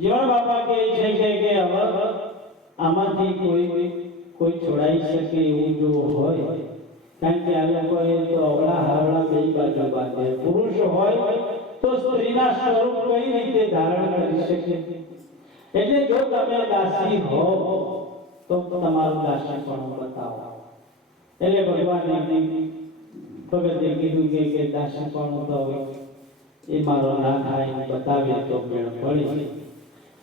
जीवन बापा के છે કે હવે આમાંથી કોઈ કોઈ છોડાઈ શકે એવું જો હોય, કારણ કે આ લોકોએ તો અવળા હાવળા બે બાજુ બાંધે. પુરુષ હોય તો સ્ત્રીના સ્વરૂપ કઈ રીતે ધારણ કરી શકે? એટલે જો તમે દાસી હો તો તમારું દાસીપણું બતાવો. એટલે ભગવાને ભગતે કીધું કે દાસીપણું તો એ મારો ના થાય બતાવે તો મેળ પડી.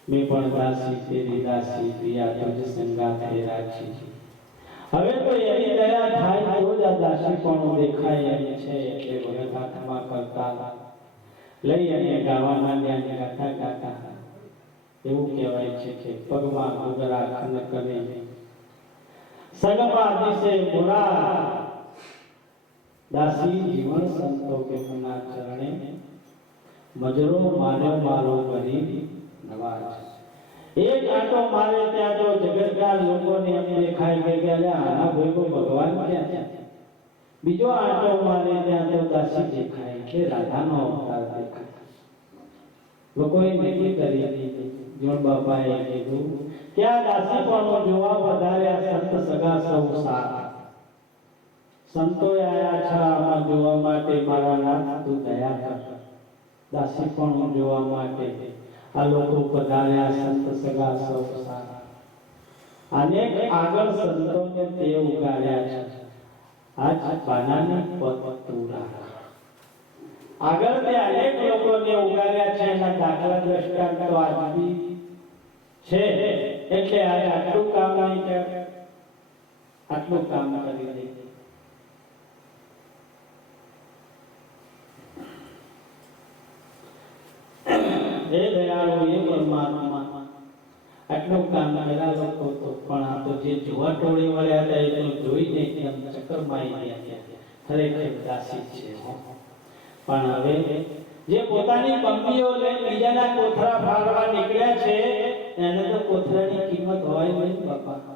મેં પણ દાસી તેરી દાસી પ્રિયા તુજ સંગાથે રાખી. હવે તો એની દયા થાય તો જ આ દાસીપણું દેખાય એમ છે. એટલે ભગત હાથમાં કરતા લઈ અને ગાવા માંડ્યા. ગાતા ગાતા એવું કહેવાય છે કે પગમાં ઘૂઘરા ખનકને સગમા દિશે મોરા દાસી જીવન સંતોકે પુના ચરણે મજરો માર્યો મારો ગરીબ નવાજ. એક આંટો મારે ત્યાં તો જગતના લોકોને એમ દેખાય કે આના ભેગો ભગવાન ક્યાં છે. બીજો આંટો મારે ત્યાં તો દાસી દેખાય કે રાધાનો અવતાર દેખાય. લોકોએ નક્કી કરી જોણ બાપાએ કીધું કે આ દાસીપણું જોવા વધાર્યા સંત સગા સૌ સાથ. સંતોએ આયા છે આમાં જોવા માટે. મારા નાથ તું દયા કર. દાસીપણું જોવા માટે આ લોકો પધાર્યા સંત સગા સૌ સાથ. અનેક આગળ સંતોને તે ઉગાડ્યા છે. આજ બાનાની પત તુરા આગળ તે અનેક લોકોને ઉગાડ્યા છે. એના દાખલા દ્રષ્ટાંત તો આજ બી છે. એટલે આજે આટલું કામ નહીં કે આટલું કામ કરી દે. હે દયાળુ હે પરમાત્મા, આટલું કામ કર્યા લોકો તો પણ આ તો જે જોવા ટોળી વાળા હતા એ તો જોઈ નહીં તેમ ચક્કરમાં આવી ગયા. ખરેખર દાસી છે. પણ હવે જે પોતાની બંબીઓ લઈને બીજાના કોથળા ફાડવા નીકળ્યા છે એને તો કોથળાની કિંમત હોય નહીં બાપા.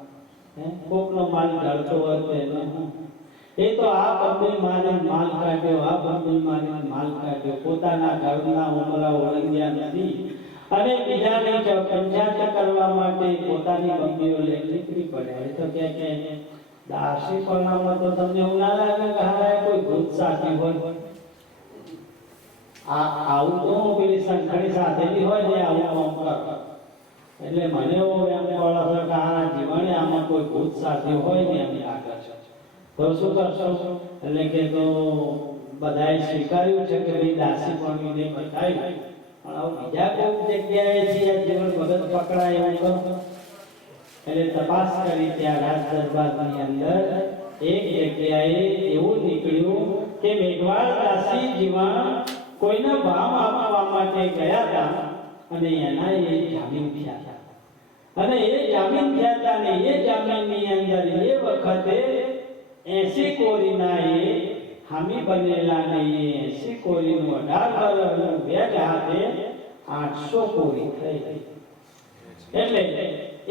કોકનો માલ ઢળતો હોય તો એને એ તો આ બંબી માને માલ કાઢ્યો, આ બંબી માને માલ કાઢ્યો. પોતાના ઘરના ઉમરા ઓળંગ્યા નથી અને બીજાને પંચાયત કરવા માટે પોતાની બંબીઓ લઈને નીકળી પડ્યા. એ તો કે દાસી પરણામાં તો તમને એવું ના લાગે કે હા કોઈ ભૂત સાથી હોય. આવું તો પેલી સંખડી સાથેની હોય ને આવું કામ કર. એટલે મને એવો એમ પડે કે આ જીવને આમાં કોઈ ભૂત સાથી હોય ને એમ લાગે છે. તો શું કરશો? એટલે કે તો બધાએ સ્વીકાર્યું છે કે ભાઈ દાસી પણ એને બતાવ્યું. પણ હવે બીજા કોઈ જગ્યાએ છે જીવન ભગત પકડાય એવું કરો. એટલે તપાસ કરી ત્યાં રાજ દરબારની અંદર એક જગ્યાએ એવું નીકળ્યું કે મેઘવાળ દાસી જીવન કોઈના ભાવ આપવા માટે ગયા હતા અને એના એ જામીન થયા હતા. અને એ જામીન થયા હતા ને એ જામીનની અંદર એ વખતે 80 કોરીના એ હામી બનેલા ને એ 80 કોરીનું 18 વર્ષનું વેજ હાથે 800 કોરી થઈ. એટલે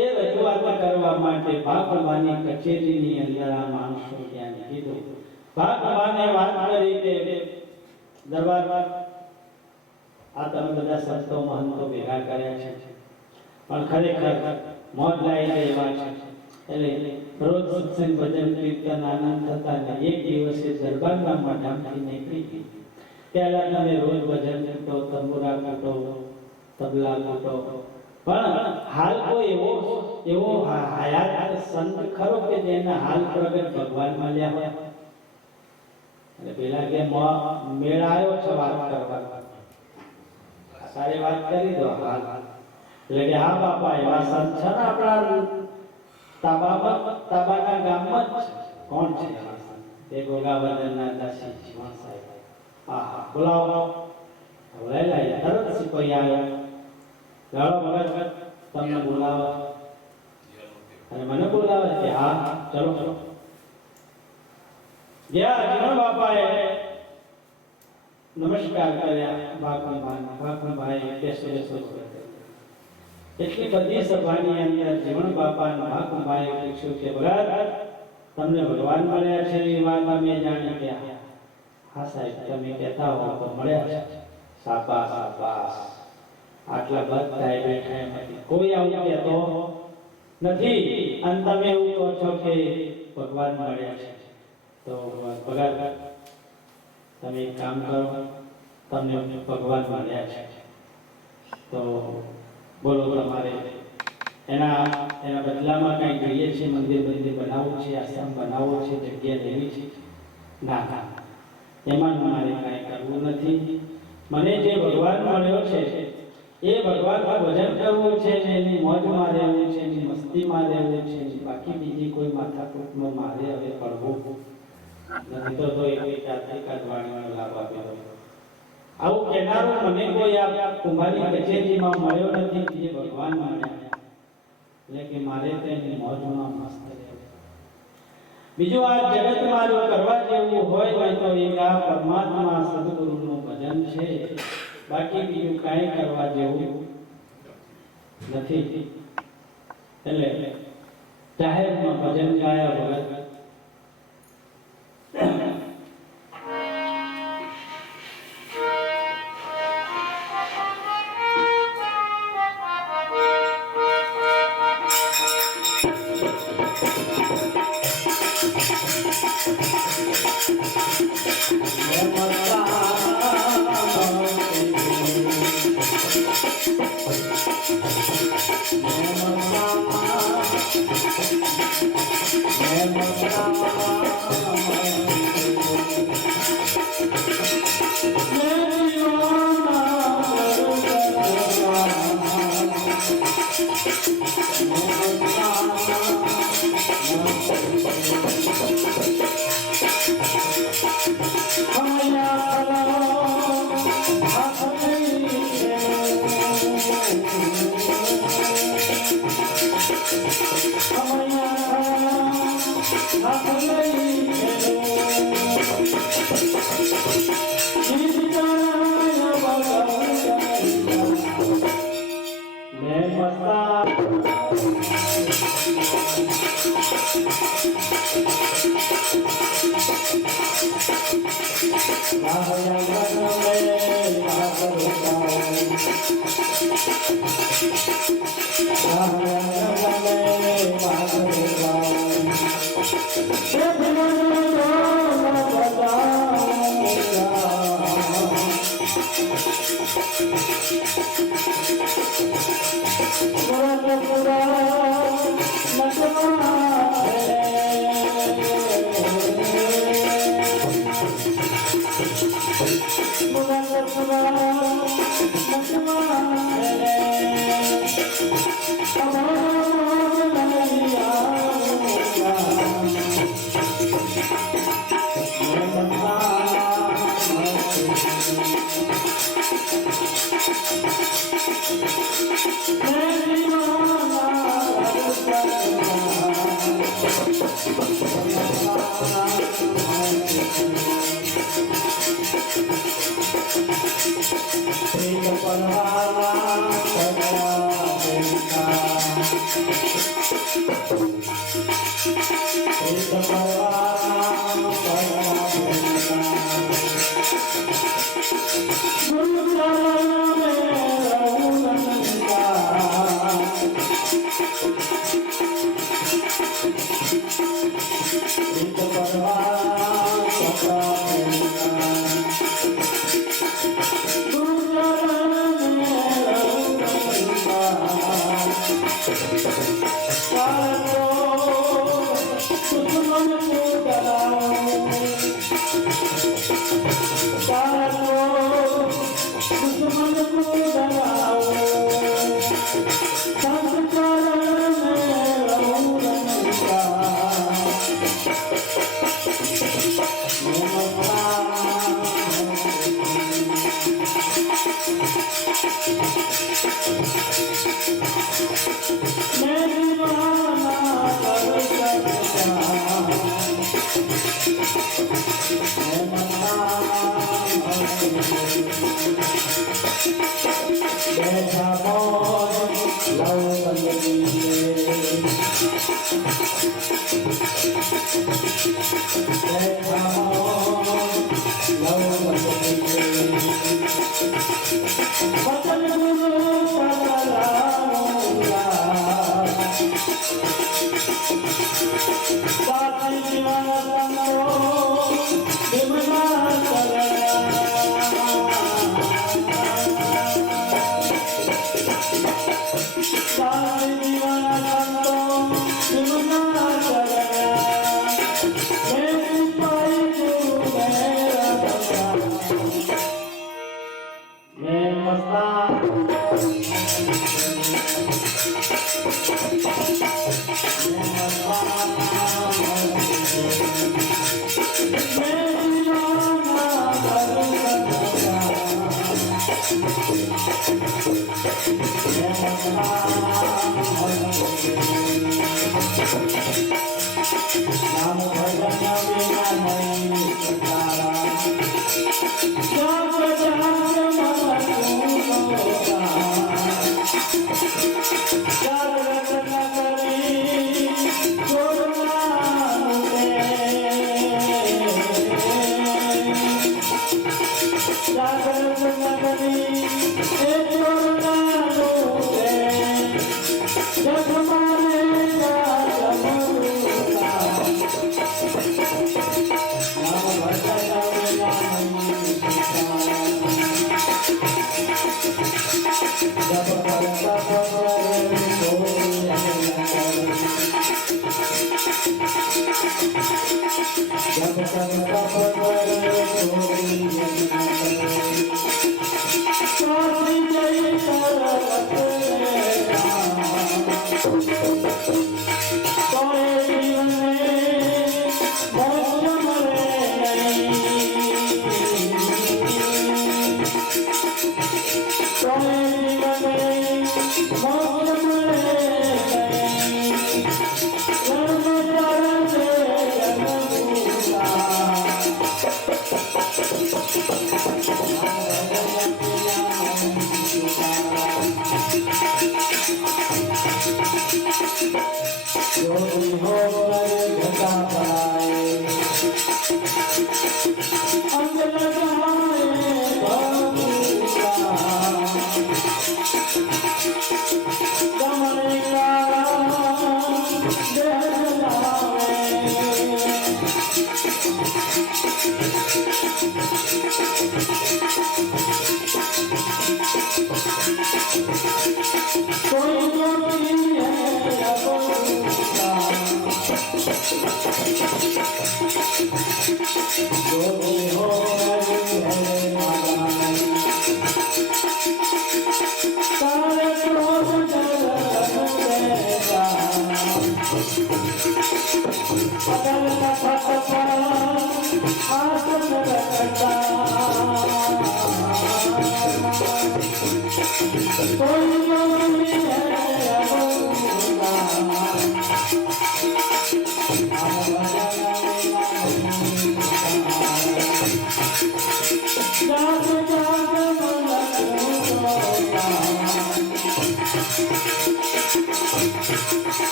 એ રજૂઆત કરવા માટે ભાગવાની કચેરીની અંદર આ માણસો ત્યાં કીધું. ભાગવાને વાત કરી કે દરબારમાં આ તમે બધા સંતો મહંતો ભેગા કર્યા છે પણ ખરેખર મોજ લાવી દેવા છે. એટલે રોજ સત્સંગ ભજન કીર્તન આનંદ થતા ને એક દિવસે દરબારના મઢામથી નીકળી ગઈ. પહેલા તમે રોજ ભજન કરતો, તંબુરા કાઢો, તબલા કાઢો, પણ હાલ કોઈ એવો હયાત સંત ખરો કે જેના હાલ પ્રગટ ભગવાન મળ્યા હોય. એટલે પેલા કે મેળ આવ્યો છે વાત કરવા, સારી વાત કરી દો હાલ. એટલે કે હા બાપા એવા સંત છે ને આપણા તાબાના ગામમાં જ છે. કોણ છે? એ ગોગાવર્ધનના દાસી જીવન સાહેબ. હા બોલાવો. બોલાયેલા તરત સિપાહી આવ્યો. ગાળો ભગત તમને બોલાવો અને મને બોલાવે કે હા ચલો ચલો. ગયા જીવન બાપાએ નમસ્કાર કર્યા. ભાગભાઈ બેસો બેસો. એટલી બધી સભાની અંદર જીવન બાપા ભાગભાઈએ પૂછ્યું કે ભગત તમને ભગવાન મળ્યા છે એ વાત અમે જાણી ગયા. હા સાહેબ તમે કહેતા હો તો મળ્યા છે. શાબાશ શાબાશ. આટલા બધા બેઠા એમાંથી કોઈ આવું કહેતો નથી અને તમે એવું કહો છો કે ભગવાન મળ્યા છે, તો પગાર તમે એક કામ કરો, તમને ભગવાન મળ્યા છે તો બોલો તમારે એના બદલામાં કંઈ જોઈએ છે? મંદિર બનાવવું છે, આશ્રમ બનાવવો છે, જગ્યા લેવી છે? ના ના, એમાં મારે કાંઈ કરવું નથી. મને જે ભગવાન મળ્યો છે એ ભગવાનનું ભજન કરવું છે ને એની મોજમાં રહેવું છે, એની મસ્તીમાં રહેવું છે, બાકી બીજી કોઈ માથાકૂટમાં મારે હવે પડવું નથી. તો એક જાતિકા વાણીનો લાભ આપ્યો. આવું કહેનારો મને કોઈ આ કુંભારી કચેરીમાં મળ્યો નથી જે ભગવાન મળ્યા, એટલે કે મારે તો એની મોજમાં મસ્ત રહેવું. બીજું આ જગતમાં જો કરવા જેવું હોય તો એક આ પરમાત્મા સદગુરુનું ભજન છે, બાકી બીજું કાંઈ કરવા જેવું નથી. એટલે જાહેરમાં ભજન ગાયા વગર नाम भजन बिना नहीं सतारा जाप जाप मन तू जागृत न करी छोड़ना मुझे जागृत न करी छोड़ना मुझे जग मारे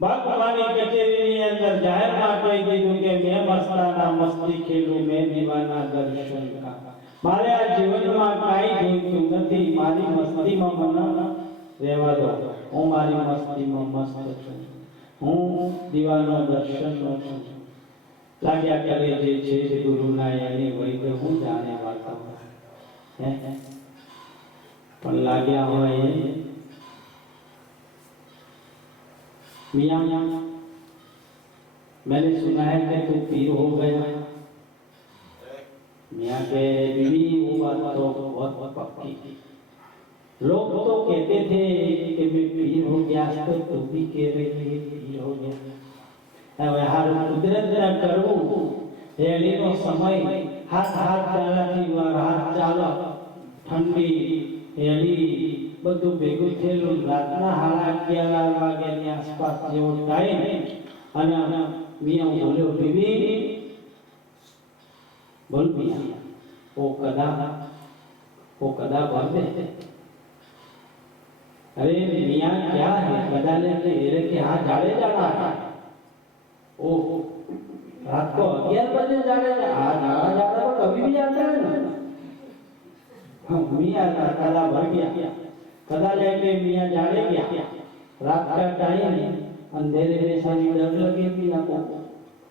ભગવાનની કચેરીની અંદર જાહેરમાં કહી દીધું કે મેં મસ્તાના મસ્તી ખેલું મેં દીવાના દર્શન કા મારે આ જીવનમાં કાંઈ જોઈતું નથી મારી મસ્તીમાં મને રહેવા દો હું મારી મસ્તીમાં મસ્ત છું હું દીવાનો દર્શનનો છું લાગ્યા કરે જે છે ગુરુના એની વૈદ્ય હું જાણે વાતો પણ લાગ્યા હોય मियाँ मैंने सुना है कि तू पीर हो गया मियाँ के बीवी वो बात तो बहुत पक्की लोग तो कहते थे कि मैं पीर हो गया तो तू भी कह रही है पीर हो गया अब हर कुदरत न करूं हेली नो समय हाथ हाथ चालाती वार हाथ चाला ठंडी हेली બધું ભેગું થયેલું રાતના 11:30 વાગ્યાની આસપાસ જેવો ટાઈમ અને મિયા બોલ્યો બીબી બોલ મિયા वो कदा भर दे अरे मियाँ क्या है कदा लेके हेरे के हाथ झाड़े जाना है ओ रात को 11 बजे झाड़े हाँ झाड़ा झाड़ा तो कभी भी आता है ना मियाँ का कदा भर गया, कदा लेके मियाँ जाने गया, रात का टाइम है, अंधेरे में सारी डर लगे मियाँ को,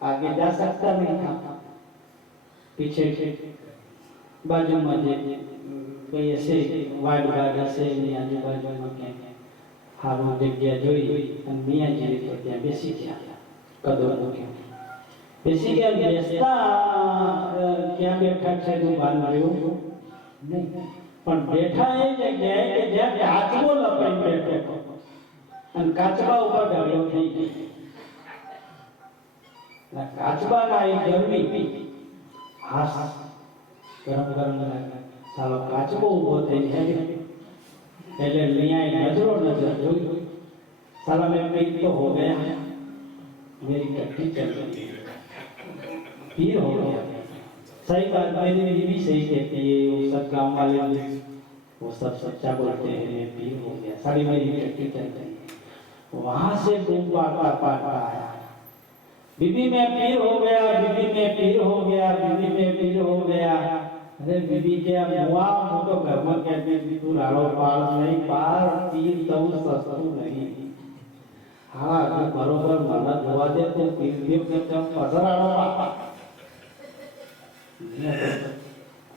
आगे जा सकता नहीं था। पीछे बाजू में कोई ऐसे वाइड वाइड ऐसे आजू बाजू में क्या हारू जग्या जोई અને મિયાજી તો ત્યાં બેસી ગયા કદમ મૂક્યો બેસી ગયા બેસતા ક્યાં બેઠા છે તો ભાન રહ્યું નહીં પણ બેઠા એ જગ્યાએ કે જ્યાં કાચબો લપાઈ બેઠો અને કાચબા ઉપર ઢળ્યો થઈ ગયો કાચબાના એ ગરમી હાસ ગરમ ગરમ લાગે सालो काचबो उभो થઈ જાય એટલે મિયાએ નજરો નજર જોઈ साला मैं पीर तो हो गया, मेरी टट्टी चल गई, पीर हो गया। सही बात मेरी बीवी सही कहती है, वो सब गांव वाले वो सब सच्चा बोलते हैं, मैं पीर हो गया, सारी मेरी टट्टी चल गई। वहां से बूम पाटा आया, बीबी मैं पीर हो गया, बीबी मैं पीर हो गया, बीबी मैं पीर हो गया। अरे बीबी के अब हुआ वो तो घर में कहते तू लाड़ो पाल नहीं पार पीर तो सस्तू नहीं। हाँ जो बरोबर मना धोवा दे तो पीर दियो के जब पसर आड़ो पापा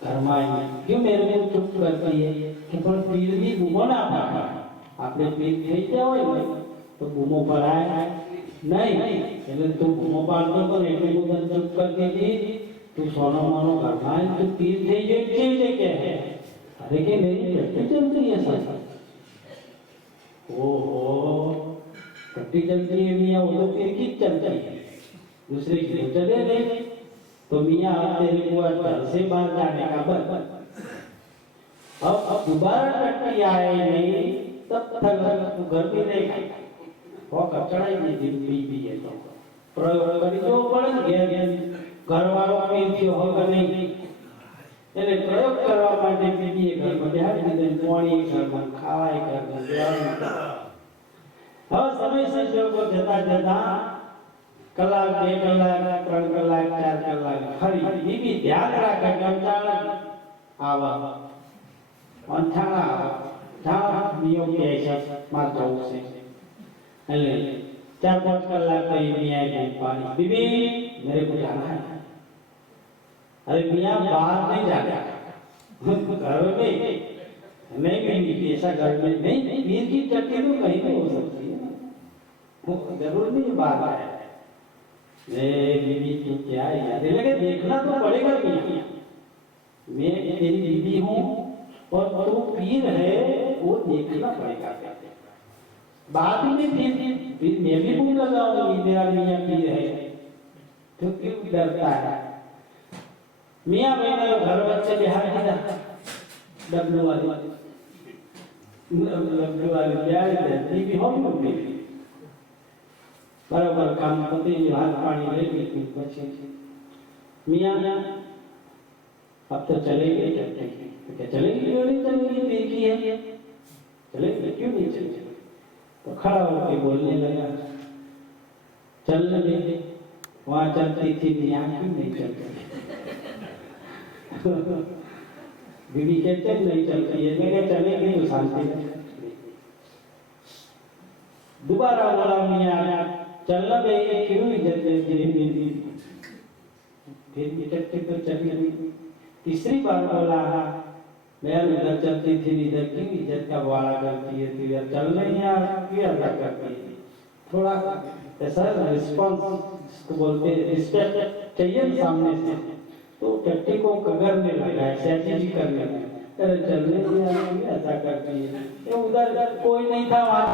घर में क्यों मेरे को चुप करती है कि पर पीर भी घूमो ना पापा आपने पीर થઈ ગયા હોય ને તો ઘૂમો પડાય નહીં એટલે તું ઘૂમો પાડતો તો એટલે હું તને ચૂપ કરી દીધી तू सोनो मानो करना है तू पीर थे ये चीज क्या है अरे के मेरी टट्टी चलती है सर ओहो टट्टी चलती है मियाँ वो तो पीर की चलती है दूसरे की तो चले नहीं तो मियाँ तेरे को घर से बाहर जाने का बल अब दोबारा टट्टी आए नहीं तब तक तू घर भी नहीं खाएगा वो कचड़ा ही नहीं बीबी है तो प्रयोग करी जो पड़े गया घरवाળો પીર થયો હવે નહીં એટલે પ્રયોગ કરવા માટે બીબીએ ઘરમાં બેહાડી દીધો પાણી ઘરમાં ખાવાય ઘરમાં હવે સમય સંજોગો જતા જતા કલાક 2 કલાક 3 કલાક 4 કલાક ખરી બીબી ધ્યાન રાખે કે અંધાણા આવા અંધાણા આવા નિયમ કે છે માર જવું છે એટલે 4-5 કલાક કઈ નહીં આવી પાણી बीबी मेरे को जाना है अरे मियाँ बाहर नहीं जाना घर में नहीं ऐसा घर में नहीं पीर की टट्टी तो कहीं नहीं हो सकती है जरूर नहीं बाहर है बीबी तू क्या है यार लगे देखना तो पड़ेगा मियाँ मैं तेरी बीबी हूँ और तू पीर है वो देखना पड़ेगा बाद में फिर मैं भी भूल लगाऊंगी मेरा मियाँ पीर है तो क्यों डरता है मियाँ मैंने घर बच्चे बिहार दिया डब्लू वाली बिहार देती भी हो मेरी बराबर काम करते हाथ पानी ले लेकिन बच्चे मियाँ अब तो चलेगी टट्टी क्या चलेगी क्यों नहीं चलेगी पीर की है चलेगी क्यों नहीं चलेगी तो खड़ा होकर बोलने लगा चलने दे वहां चलती थी यहाँ क्यों नहीं चलती बीबी कहते नहीं चलती है मैं चलेगी तो शांति दोबारा बोला मियाँ चलना दे क्यों इज्जत देती फिर टट्टी तो चली गई तीसरी बार बोला मैं इधर चलती थी इधर क्यों इज्जत का वाड़ा करती है तू यार चल नहीं यार क्यों ऐसा करती है थोड़ा ऐसा रिस्पॉन्स इसको बोलते हैं रिस्पेक्ट चाहिए सामने से तो टट्टी को कगरने लगा है सैटिजी करने लगा अरे चलने की ऐसा करती है उधर कोई नहीं था वहाँ